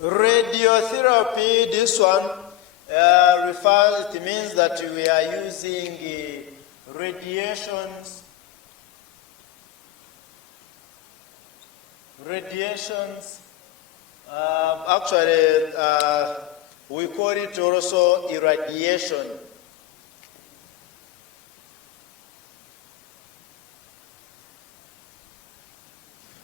Radiotherapy, this one, it means that we are using radiations, actually we call it also irradiation.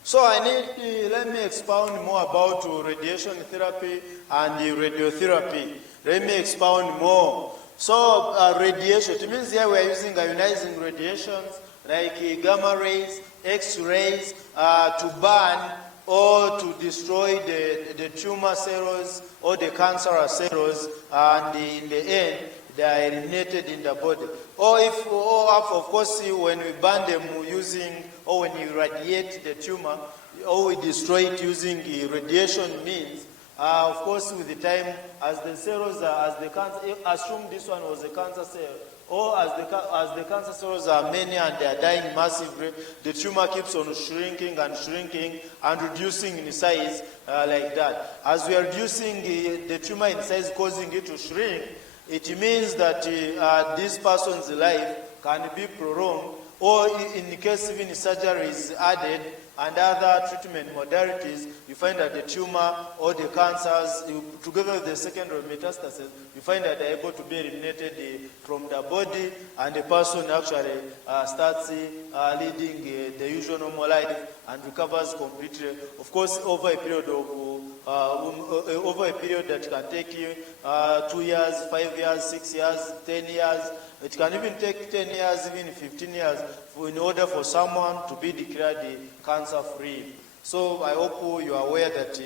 So let me expound more about radiation therapy and radiotherapy. Let me expound more. So radiation, it means here we are using ionizing radiations like gamma rays, X-rays to burn or to destroy the tumor cells or the cancerous cells, and in the end they are eliminated in the body. Or of course, when we burn them using, or when you irradiate the tumor, or we destroy it using radiation means, of course, with the time, as the cells are, as the cancer, assume this one was a cancer cell, or as the cancer cells are many and they are dying massively, the tumor keeps on shrinking and reducing in size like that. As we are reducing the tumor in size, causing it to shrink, it means that this person's life can be prolonged, or in case even surgery is added and other treatment modalities, you find that the tumor or the cancers, together with the secondary metastasis, you find that they're able to be eliminated from the body, and the person actually starts leading the usual normal life and recovers completely. Of course, over a period that can take you 2 years, 5 years, 6 years, 10 years. It can even take 10 years, even 15 years, in order for someone to be declared cancer-free. So I hope you are aware that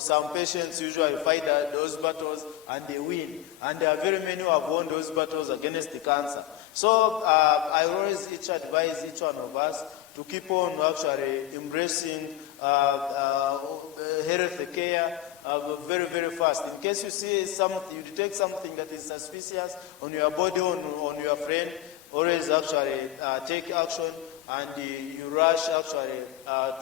some patients usually fight those battles and they win. And there are very many who have won those battles against the cancer. So I always advise each one of us to keep on actually embracing health care very, very fast. In case you see something, you detect something that is suspicious on your body, on your friend, always actually take action, and you rush actually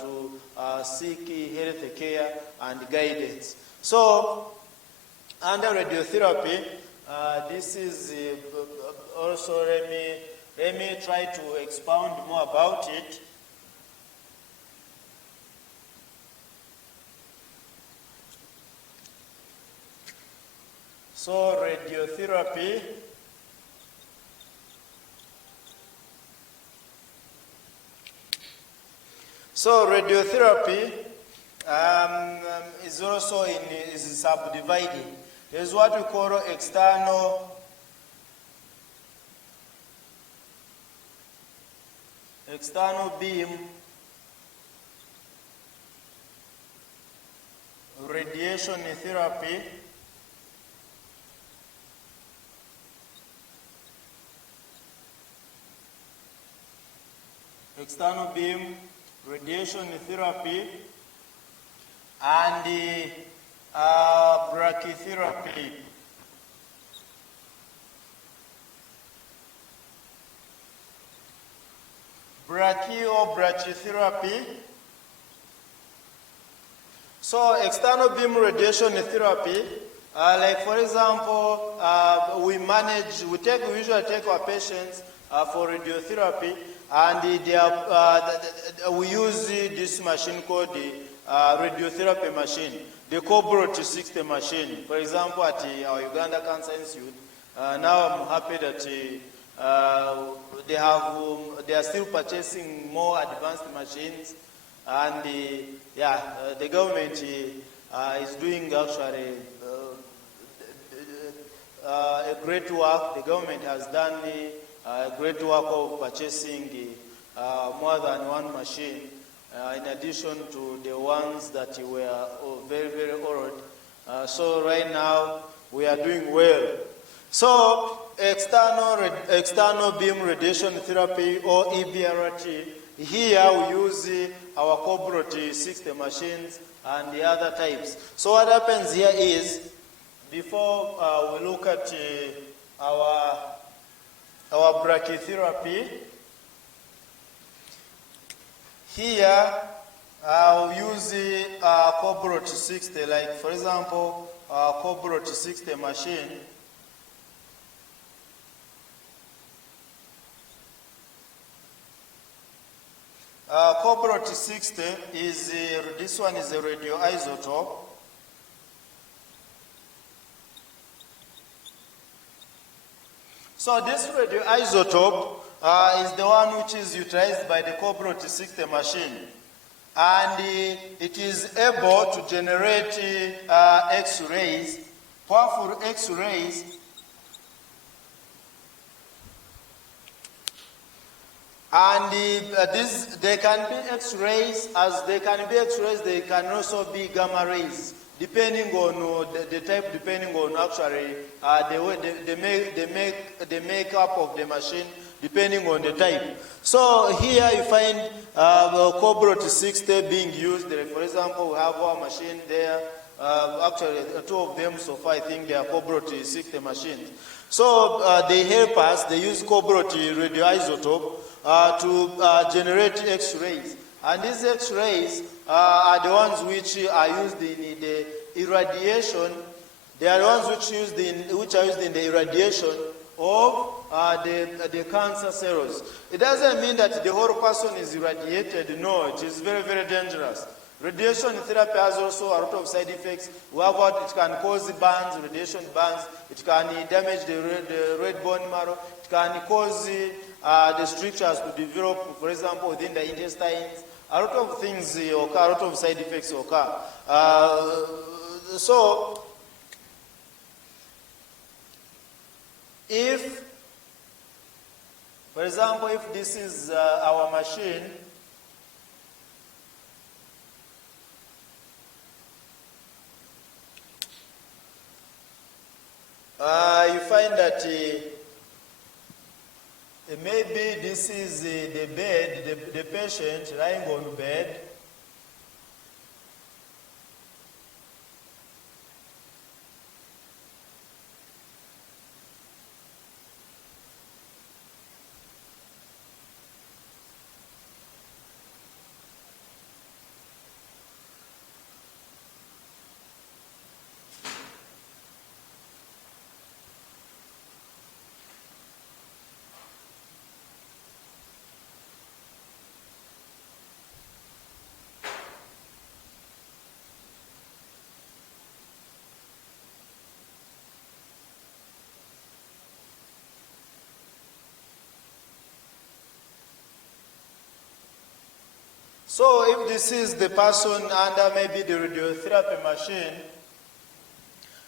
to seek health care and guidance. So under radiotherapy, this is also, let me try to expound more about it. So radiotherapy, is also is subdivided. There's what we call external beam radiation therapy, external beam radiation therapy, and brachytherapy. Brachytherapy. So external beam radiation therapy, like for example, we usually take our patients for radiotherapy, and we use this machine called the radiotherapy machine, the Cobra 60 machine. For example, at our Uganda Cancer Institute, now I'm happy that they are still purchasing more advanced machines, and the government is doing actually a great work. The government has done great work of purchasing more than one machine, in addition to the ones that were very, very old. So right now, we are doing well. So external beam radiation therapy, or EBRT, here we use our Cobra 60 machines and the other types. So what happens here is, before we look at our brachytherapy, here I'll use Cobra 60, like for example, Cobra 60 machine. Cobra 60 is this one is a radioisotope. So this radioisotope is the one which is utilized by the Cobra 60 machine, and it is able to generate X-rays, powerful X-rays. And they can be X-rays, as they can be X-rays, they can also be gamma rays, depending on the type, depending on actually the makeup of the machine, depending on the type. So here you find Cobra 60 being used. For example, we have our machine there. Actually, two of them so far, I think they are Cobra 60 machines. So they help us. They use Cobra radioisotope to generate X-rays. And these X-rays are the ones which are used in the irradiation. They are the ones which are used in the irradiation of the cancer cells. It doesn't mean that the whole person is irradiated. No, it is very, very dangerous. Radiation therapy has also a lot of side effects. We have what it can cause burns, radiation burns. It can damage the red bone marrow. It can cause the strictures to develop, for example, within the intestines. A lot of things occur, a lot of side effects occur. So, if, for example, if this is our machine, you find that maybe this is the bed, the patient lying on bed. So if this is the person under maybe the radiotherapy machine,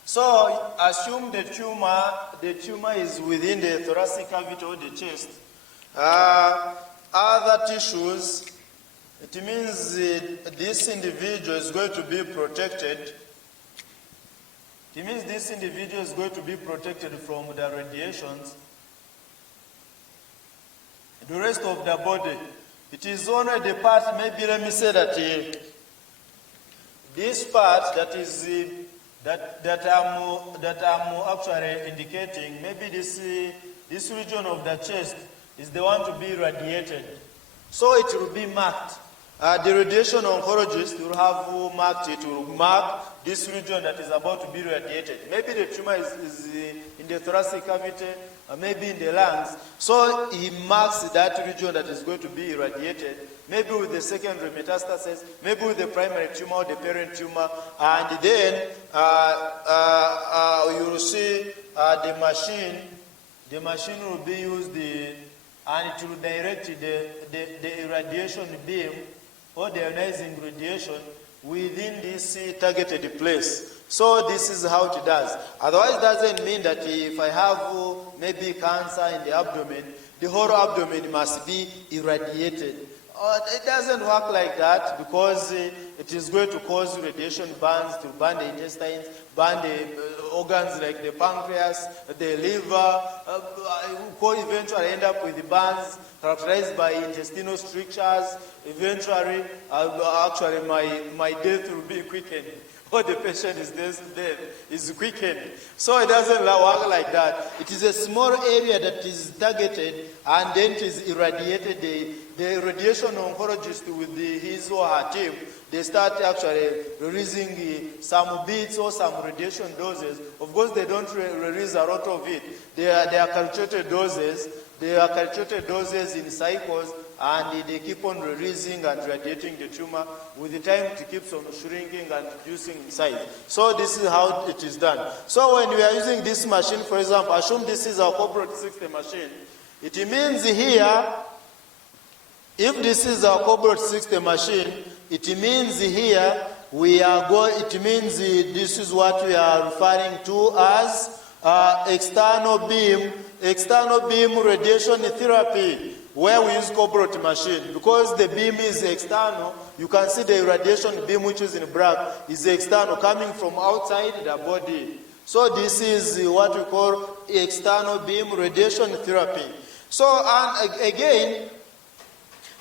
so assume the tumor is within the thoracic cavity or the chest. Other tissues, it means this individual is going to be protected. It means this individual is going to be protected from the radiations. The rest of the body, it is only the part, maybe let me say that this part that is that I'm actually indicating, maybe this region of the chest is the one to be radiated. So it will be marked. The radiation oncologist will have marked it, will mark this region that is about to be radiated. Maybe the tumor is in the thoracic cavity, or maybe in the lungs. So he marks that region that is going to be irradiated, maybe with the secondary metastasis, maybe with the primary tumor or the parent tumor, and then you will see the machine. The machine will be used, and it will direct the irradiation beam or the ionizing radiation within this targeted place. So this is how it does. Otherwise, it doesn't mean that if I have maybe cancer in the abdomen, the whole abdomen must be irradiated. It doesn't work like that, because it is going to cause radiation burns to burn the intestines, burn the organs like the pancreas, the liver, eventually end up with burns characterized by intestinal strictures. Eventually, actually my death will be quickened. or the patient is dead, is quickened. So it doesn't work like that. It is a small area that is targeted and then it is irradiated. The radiation oncologist with his or her team, they start actually releasing some beads or some radiation doses. Of course, they don't release a lot of it. They are calculated doses. They are calculated doses in cycles, and they keep on releasing and radiating the tumor. With the time, it keeps on shrinking and reducing in size. So this is how it is done. So when we are using this machine, for example, assume this is our corporate 60 machine. It means here, if this is our corporate 60 machine, it means here we are going. It means this is what we are referring to as external beam radiation therapy, where we use corporate machine. Because the beam is external, you can see the radiation beam, which is in black, is external, coming from outside the body. So this is what we call external beam radiation therapy. So, and again,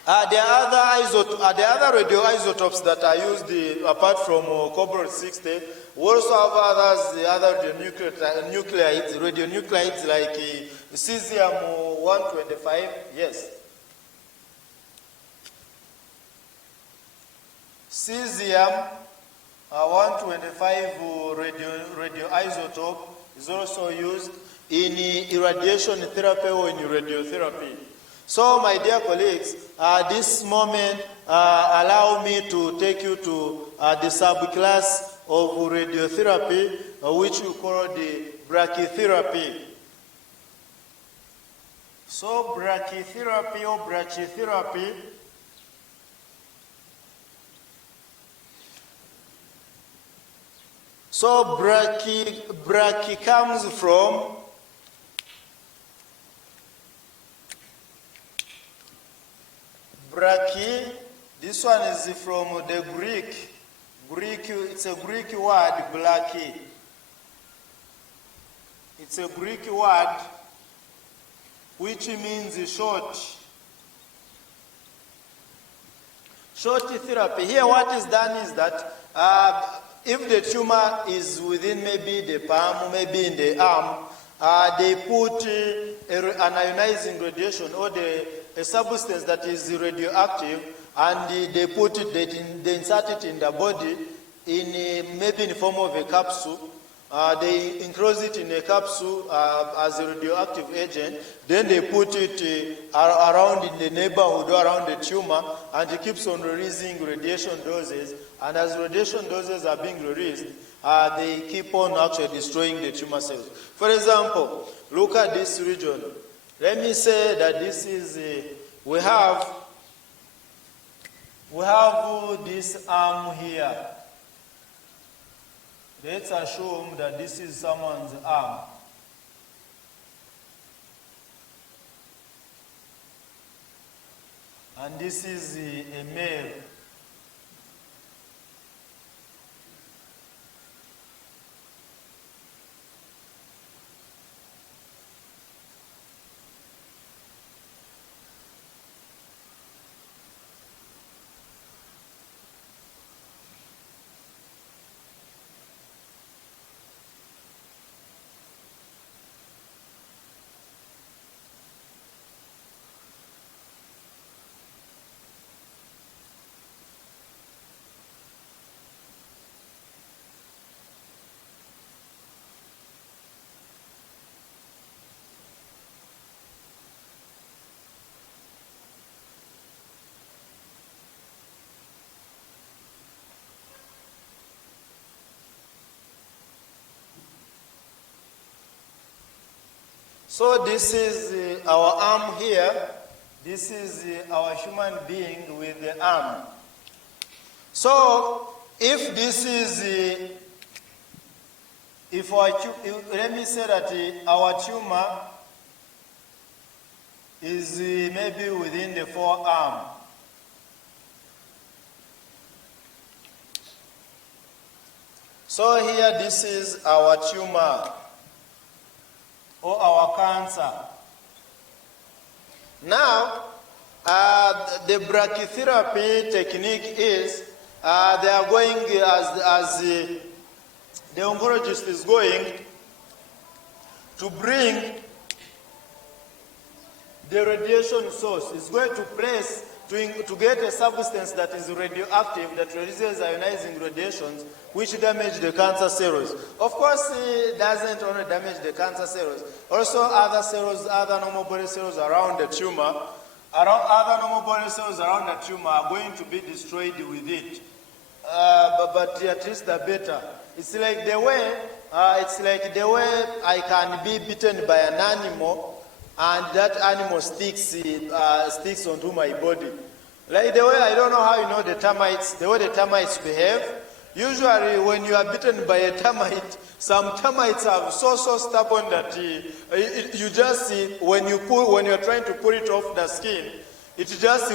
there are other radioisotopes that are used apart from corporate 60. We also have others, the other radionuclides like cesium-125, yes. Cesium-125 radioisotope is also used in irradiation therapy or in radiotherapy. So, my dear colleagues, this moment allow me to take you to the subclass of radiotherapy, which we call the brachytherapy. So, brachytherapy or brachytherapy brachy comes from brachy. This one is from the Greek. It's a Greek word, brachy. It's a Greek word which means short. Short therapy. Here what is done is that if the tumor is within maybe the palm, maybe in the arm, they put an ionizing radiation or a substance that is radioactive, and they put it, they insert it in the body maybe in the form of a capsule. They enclose it in a capsule as a radioactive agent. Then they put it around in the neighborhood, around the tumor, and it keeps on releasing radiation doses. And as radiation doses are being released, they keep on actually destroying the tumor cells. For example, look at this region. Let me say that this is we have this arm here. Let's assume that this is someone's arm. And this is a male. So this is our arm here. This is our human being with the arm. So if this is, let me say that our tumor is maybe within the forearm. So here this is our tumor or our cancer. Now, the brachytherapy technique is they are going as the oncologist is going to bring the radiation source. Is going to press to get a substance that is radioactive, that releases ionizing radiations, which damage the cancer cells. Of course, it doesn't only damage the cancer cells, also other cells, other normal body cells around the tumor, other normal body cells around the tumor are going to be destroyed with it. But at least the better. It's like the way I can be bitten by an animal, and that animal sticks onto my body. Like the way, I don't know how you know the termites, the way the termites behave. Usually when you are bitten by a termite, some termites are so stubborn that you just see, when you're trying to pull it off the skin, it just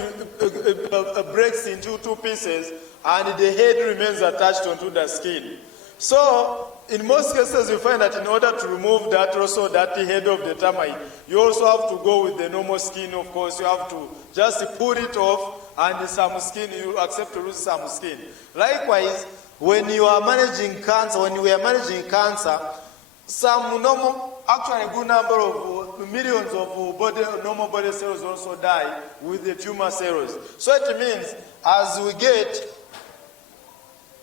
breaks into two pieces and the head remains attached onto the skin. So, in most cases, you find that in order to remove that, also that head of the termite, you also have to go with the normal skin, of course. You have to just pull it off, and some skin, you accept to lose some skin. Likewise, when you are managing cancer, when we are managing cancer, some normal, actually a good number of millions of normal body cells also die with the tumor cells. So it means, as we get,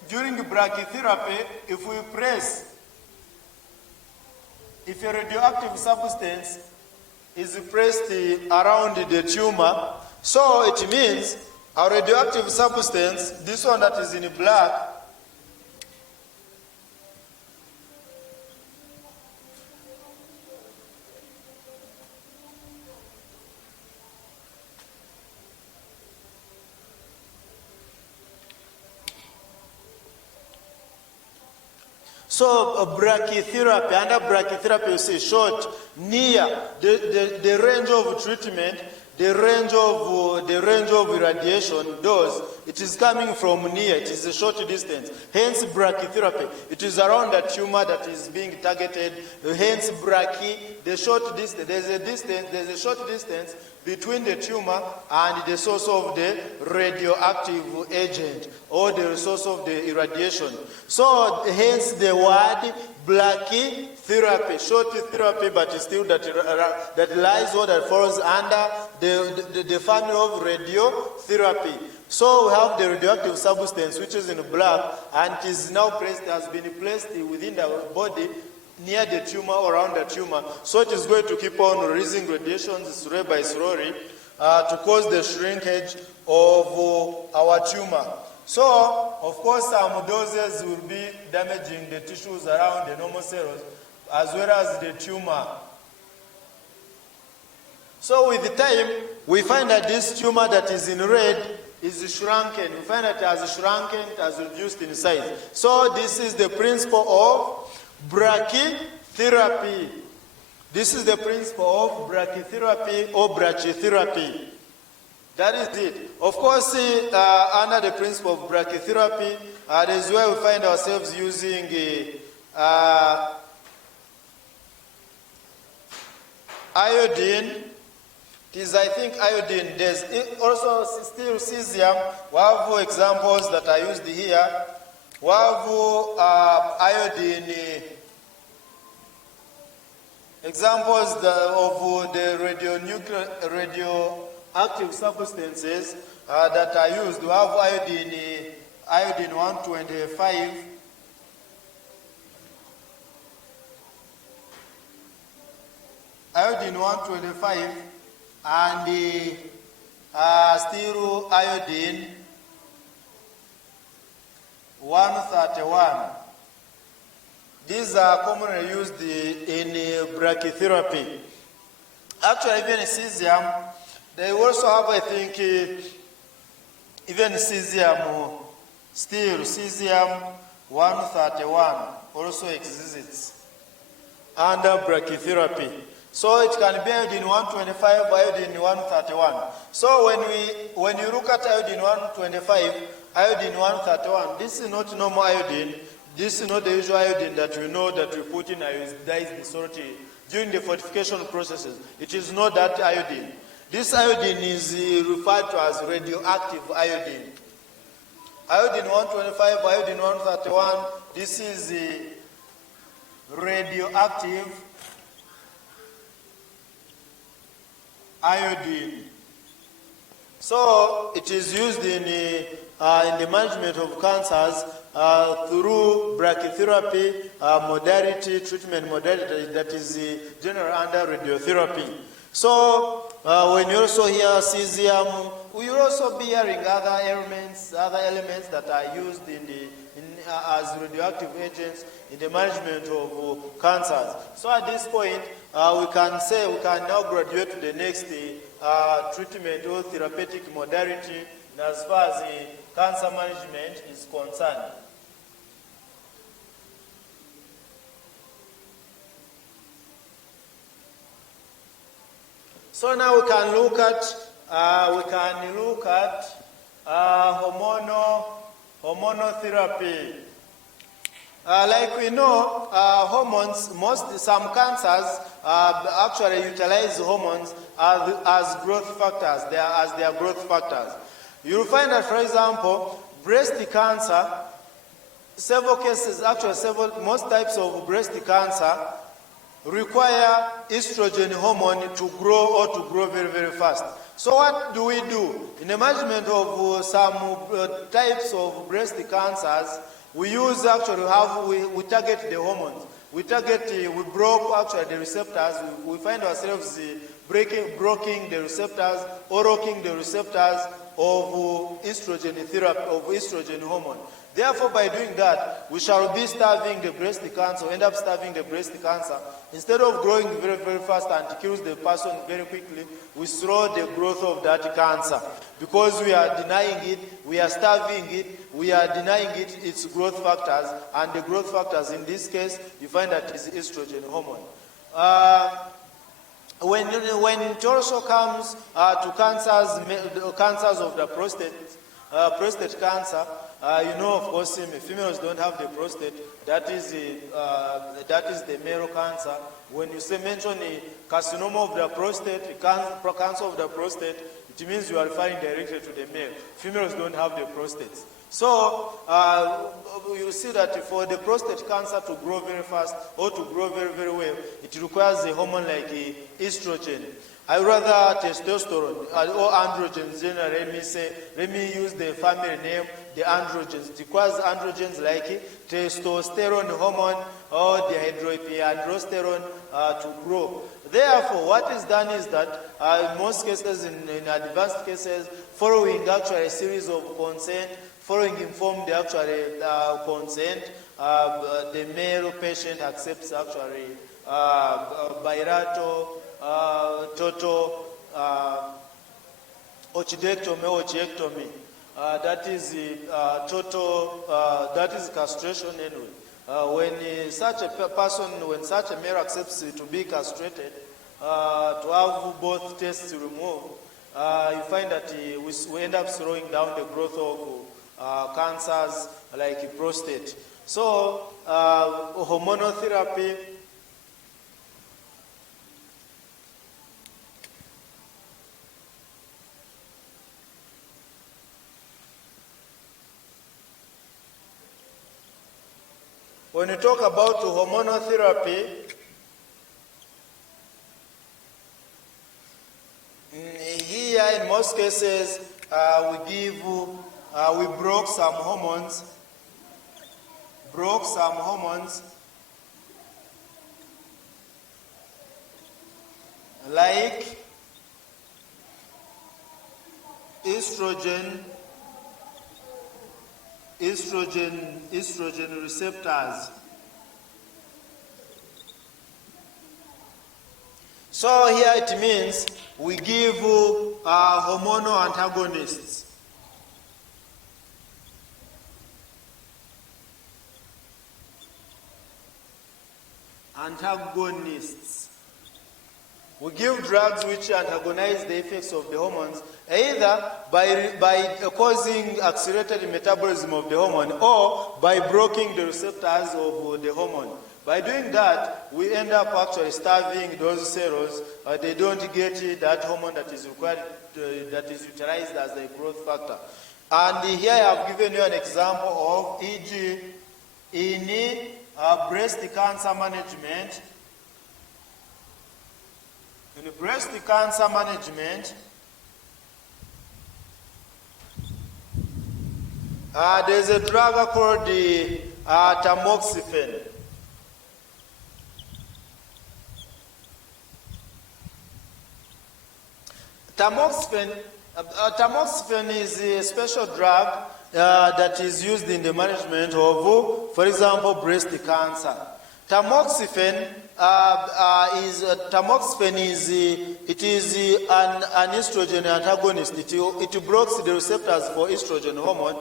during brachytherapy, if we press, if a radioactive substance is pressed around the tumor, so it means a radioactive substance, this one that is in black, so brachytherapy, under brachytherapy you see short, near, the range of treatment, the range of radiation dose, it is coming from near, it is a short distance. Hence brachytherapy, it is around the tumor that is being targeted. Hence brachy, the short distance, there's a short distance between the tumor and the source of the radioactive agent or the source of the irradiation. So hence the word brachytherapy, short therapy, but still that lies or that falls under the family of radiotherapy. So we have the radioactive substance which is in black, and it is now has been placed within the body near the tumor or around the tumor. So it is going to keep on releasing radiations slowly by slowly to cause the shrinkage of our tumor. So, of course, some doses will be damaging the tissues around the normal cells as well as the tumor. So with time, we find that this tumor that is in red is shrunken. We find that it has shrunken, it has reduced in size. So this is the principle of brachytherapy. This is the principle of brachytherapy or brachytherapy. That is it. Of course, under the principle of brachytherapy, that is where we find ourselves using iodine. It is, I think, iodine. There's also still cesium. We have examples that are used here. We have iodine. Examples of the radioactive substances that are used. We have iodine 125. Iodine 125 and still iodine 131. These are commonly used in brachytherapy. Actually, even cesium, they also have, I think, even cesium, still cesium 131 also exists under brachytherapy. So it can be iodine 125, iodine 131. So when you look at iodine 125, iodine 131, this is not normal iodine. This is not the usual iodine that we know that we put in iodized salt during the fortification processes. It is not that iodine. This iodine is referred to as radioactive iodine. iodine 125, iodine 131. This is the radioactive iodine. So it is used in the management of cancers through brachytherapy modality, treatment modality that is general under radiotherapy. So when you also hear cesium, we will also be hearing other elements that are used as radioactive agents in the management of cancers. So at this point, we can say we can now graduate to the next treatment or therapeutic modality as far as cancer management is concerned. So now we can look at hormonal therapy. Like we know, hormones, some cancers actually utilize hormones as growth factors. They are growth factors. You'll find that, for example, breast cancer, most types of breast cancer require estrogen hormone to grow very, very fast. So what do we do? In the management of some types of breast cancers, we target the hormones. We broke the receptors. We find ourselves blocking the receptors or rocking the receptors of estrogen therapy, of estrogen hormone. Therefore, by doing that, we shall be starving the breast cancer, end up starving the breast cancer. Instead of growing very, very fast and kills the person very quickly, we slow the growth of that cancer. Because we are denying it, we are starving it, we are denying it its growth factors, and the growth factors in this case, you find that is estrogen hormone. When it also comes to cancers of the prostate cancer, of course, females don't have the prostate. That is the male cancer. When you mention the carcinoma of the prostate, cancer of the prostate, it means you are referring directly to the male. Females don't have the prostates. So you see that for the prostate cancer to grow very fast or to grow very, very well, it requires a hormone like estrogen. I rather testosterone or androgens generally. Let me use the family name, the androgens. It requires androgens like testosterone hormone or the dihydroepiandrosterone to grow. Therefore, what is done is that in most cases, in advanced cases, following a series of consent, following informed consent, the male patient accepts bilateral total ochiectomy. That is total. That is castration anyway. When such a male accepts to be castrated, to have both tests removed, you find that we end up slowing down the growth of cancers like prostate. So hormonal therapy. When you talk about hormonal therapy, here in most cases we broke some hormones, like estrogen receptors. So here it means we give hormonal antagonists. We give drugs which antagonize the effects of the hormones, either by causing accelerated metabolism of the hormone or by blocking the receptors of the hormone. By doing that, we end up actually starving those cells. They don't get that hormone that is required, that is utilized as the growth factor. And here I have given you an example of, e.g., in breast cancer management. In breast cancer management, there's a drug called the Tamoxifen. Tamoxifen is a special drug that is used in the management of, for example, breast cancer. Tamoxifen is an estrogen antagonist. It blocks the receptors for estrogen hormone.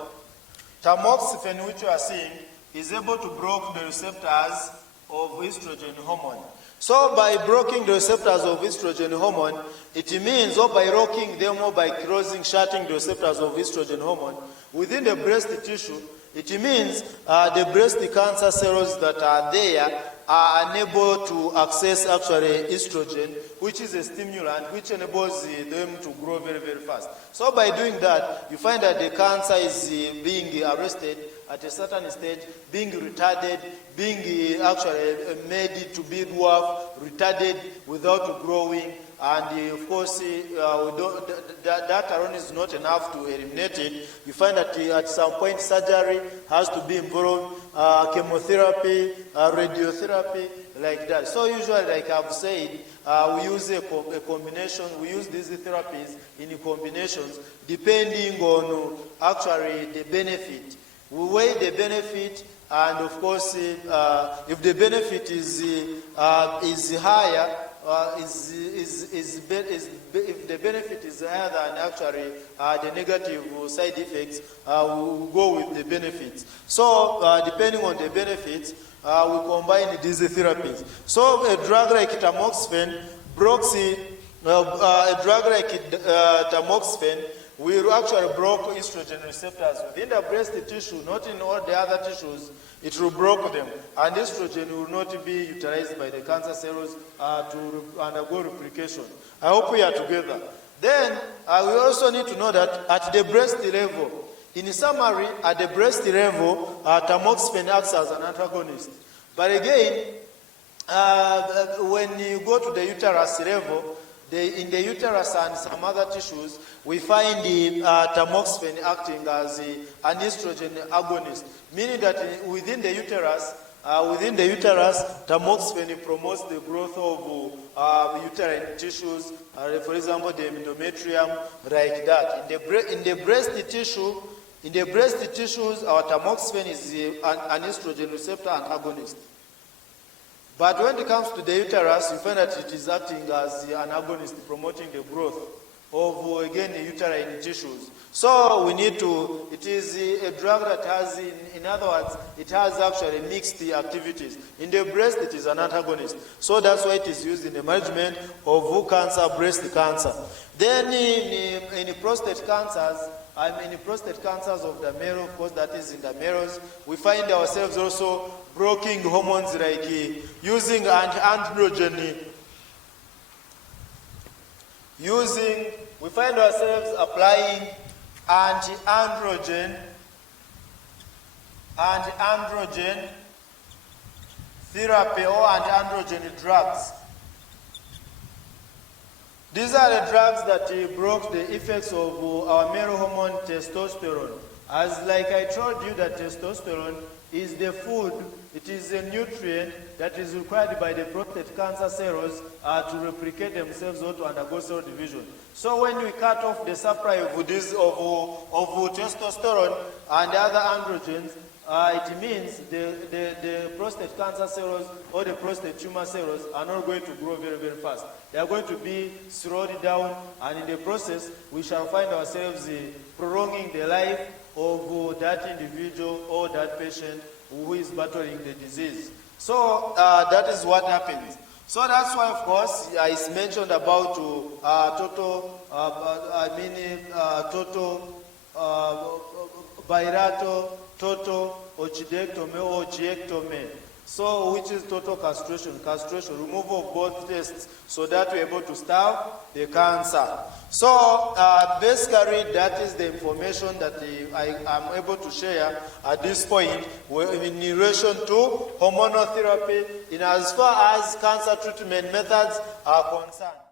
Tamoxifen, which you are seeing, is able to block the receptors of estrogen hormone. So by blocking the receptors of estrogen hormone, it means, or by locking them, or by closing, shutting the receptors of estrogen hormone within the breast tissue, it means the breast cancer cells that are there are unable to access actually estrogen, which is a stimulant which enables them to grow very, very fast. So by doing that, you find that the cancer is being arrested at a certain stage, being retarded, being actually made to be dwarf, retarded without growing. And of course, that alone is not enough to eliminate it. You find that at some point surgery has to be involved, chemotherapy, radiotherapy, like that. So usually, like I've said, we use a combination, we use these therapies in combinations depending on actually the benefit. We weigh the benefit, and of course, if the benefit is higher, if the benefit is higher than actually the negative side effects, we will go with the benefits. So, depending on the benefits, we combine these therapies. So, a drug like Tamoxifen blocks will actually block estrogen receptors within the breast tissue, not in all the other tissues. It will block them, and estrogen will not be utilized by the cancer cells to undergo replication. I hope we are together. Then, we also need to know that at the breast level, in summary, at the breast level, Tamoxifen acts as an antagonist. But again, when you go to the uterus level, in the uterus and some other tissues, we find the Tamoxifen acting as an estrogen agonist, meaning that within the uterus, Tamoxifen promotes the growth of uterine tissues, for example, the endometrium, like that. In the breast tissues, our Tamoxifen is an estrogen receptor antagonist. But when it comes to the uterus, you find that it is acting as an agonist, promoting the growth of, again, uterine tissues. So we need to, it is a drug that has, in other words, it has actually mixed activities. In the breast, it is an antagonist. So that's why it is used in the management of cancer, breast cancer. Then in prostate cancers, in prostate cancers of the male, of course, that is in the males, we find ourselves also blocking hormones like using androgen. We find ourselves applying anti-androgen therapy or anti-androgen drugs. These are the drugs that block the effects of our male hormone testosterone. As like I told you that testosterone is the food, it is a nutrient that is required by the prostate cancer cells to replicate themselves or to undergo cell division. So when we cut off the supply of testosterone and other androgens, it means the prostate cancer cells or the prostate tumor cells are not going to grow very, very fast. They are going to be slowed down, and in the process, we shall find ourselves prolonging the life of that individual or that patient who is battling the disease. So that is what happens. So that's why, of course, I mentioned about bilateral total orchidectomy or ochiectomy. So, which is total castration, removal of both tests, so that we're able to stop the cancer. So, basically, that is the information that I am able to share at this point in relation to hormonal therapy in as far as cancer treatment methods are concerned.